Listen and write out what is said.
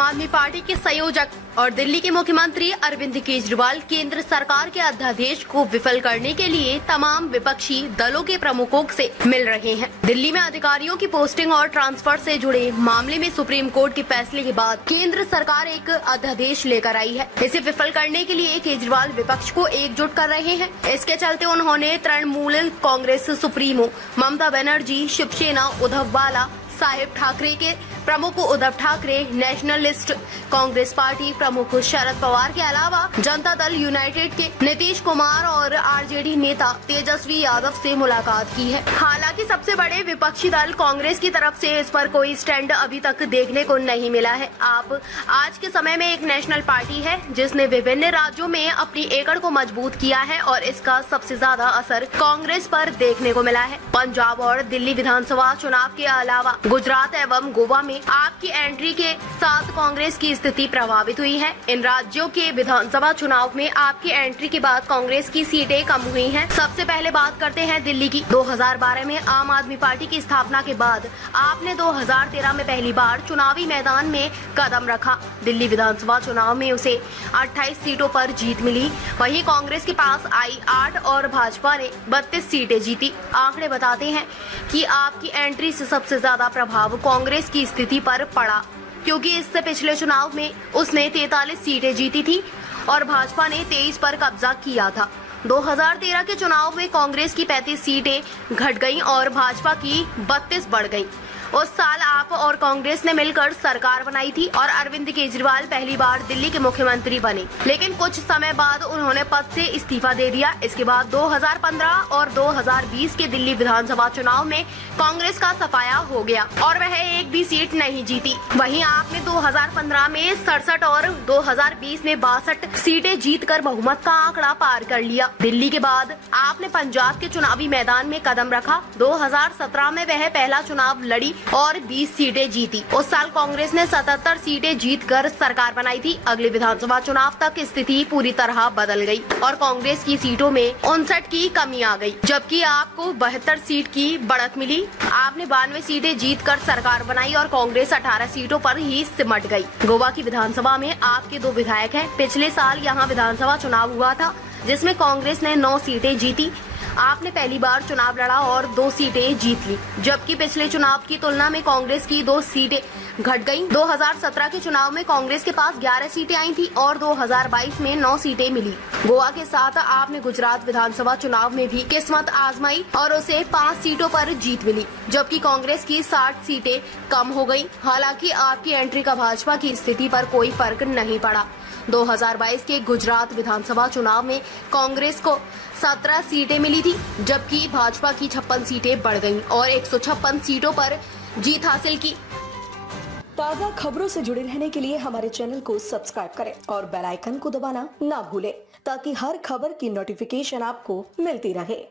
आम आदमी पार्टी के संयोजक और दिल्ली के मुख्यमंत्री अरविंद केजरीवाल केंद्र सरकार के अध्यादेश को विफल करने के लिए तमाम विपक्षी दलों के प्रमुखों से मिल रहे हैं। दिल्ली में अधिकारियों की पोस्टिंग और ट्रांसफर से जुड़े मामले में सुप्रीम कोर्ट के फैसले के बाद केंद्र सरकार एक अध्यादेश लेकर आई है। इसे विफल करने के लिए केजरीवाल विपक्ष को एकजुट कर रहे हैं। इसके चलते उन्होंने तृणमूल कांग्रेस सुप्रीमो ममता बनर्जी, शिवसेना उद्धव बाला साहेब ठाकरे के प्रमुख उद्धव ठाकरे, नेशनलिस्ट कांग्रेस पार्टी प्रमुख शरद पवार के अलावा जनता दल यूनाइटेड के नीतीश कुमार और आरजेडी नेता तेजस्वी यादव से मुलाकात की है। हालांकि सबसे बड़े विपक्षी दल कांग्रेस की तरफ से इस पर कोई स्टैंड अभी तक देखने को नहीं मिला है। आज के समय में एक नेशनल पार्टी है जिसने विभिन्न राज्यों में अपनी एकड़ को मजबूत किया है और इसका सबसे ज्यादा असर कांग्रेस पर देखने को मिला है। पंजाब और दिल्ली विधानसभा चुनाव के अलावा गुजरात एवं गोवा में आपकी एंट्री के साथ कांग्रेस की स्थिति प्रभावित हुई है। इन राज्यों के विधानसभा चुनाव में आपकी एंट्री के बाद कांग्रेस की सीटें कम हुई हैं। सबसे पहले बात करते हैं दिल्ली की। 2012 में आम आदमी पार्टी की स्थापना के बाद आपने 2013 में पहली बार चुनावी मैदान में कदम रखा। दिल्ली विधानसभा चुनाव में उसे 28 सीटों पर जीत मिली। वहीं कांग्रेस के पास आई 8 और भाजपा ने 32 सीटें जीती। आंकड़े बताते हैं कि आपकी एंट्री से सबसे ज्यादा प्रभाव कांग्रेस की स्थिति पर पड़ा, क्योंकि इससे पिछले चुनाव में उसने 43 सीटें जीती थी और भाजपा ने 23 पर कब्जा किया था। 2013 के चुनाव में कांग्रेस की 35 सीटें घट गईं और भाजपा की 32 बढ़ गईं। उस साल आप और कांग्रेस ने मिलकर सरकार बनाई थी और अरविंद केजरीवाल पहली बार दिल्ली के मुख्यमंत्री बने, लेकिन कुछ समय बाद उन्होंने पद से इस्तीफा दे दिया। इसके बाद 2015 और 2020 के दिल्ली विधानसभा चुनाव में कांग्रेस का सफाया हो गया और वह एक भी सीट नहीं जीती। वहीं आपने 2015 में 67 और 2020 में 62 सीटें जीतकर बहुमत का आंकड़ा पार कर लिया। दिल्ली के बाद आपने पंजाब के चुनावी मैदान में कदम रखा। 2017 में वह पहला चुनाव लड़ी और 20 सीटें जीती। उस साल कांग्रेस ने 77 सीटें जीतकर सरकार बनाई थी। अगले विधानसभा चुनाव तक स्थिति पूरी तरह बदल गई और कांग्रेस की सीटों में 59 की कमी आ गई, जबकि आपको 72 सीट की बढ़त मिली। आपने 92 सीटें जीतकर सरकार बनाई और कांग्रेस 18 सीटों पर ही सिमट गई। गोवा की विधानसभा में आपके 2 विधायक हैं। पिछले साल यहाँ विधानसभा चुनाव हुआ था जिसमें कांग्रेस ने 9 सीटें जीती। आपने पहली बार चुनाव लड़ा और 2 सीटें जीत ली, जबकि पिछले चुनाव की तुलना में कांग्रेस की 2 सीटें घट गईं। 2017 के चुनाव में कांग्रेस के पास 11 सीटें आई थी और 2022 में 9 सीटें मिली। गोवा के साथ आपने गुजरात विधानसभा चुनाव में भी किस्मत आजमाई और उसे 5 सीटों पर जीत मिली, जबकि कांग्रेस की 60 सीटें कम हो गयी। हालांकि आपकी एंट्री का भाजपा की स्थिति पर कोई फर्क नहीं पड़ा। 2022 के गुजरात विधानसभा चुनाव में कांग्रेस को 17 सीटें मिली थी, जबकि भाजपा की 56 सीटें बढ़ गईं और 156 सीटों पर जीत हासिल की। ताज़ा खबरों से जुड़े रहने के लिए हमारे चैनल को सब्सक्राइब करें और बेल आइकन को दबाना ना भूलें, ताकि हर खबर की नोटिफिकेशन आपको मिलती रहे।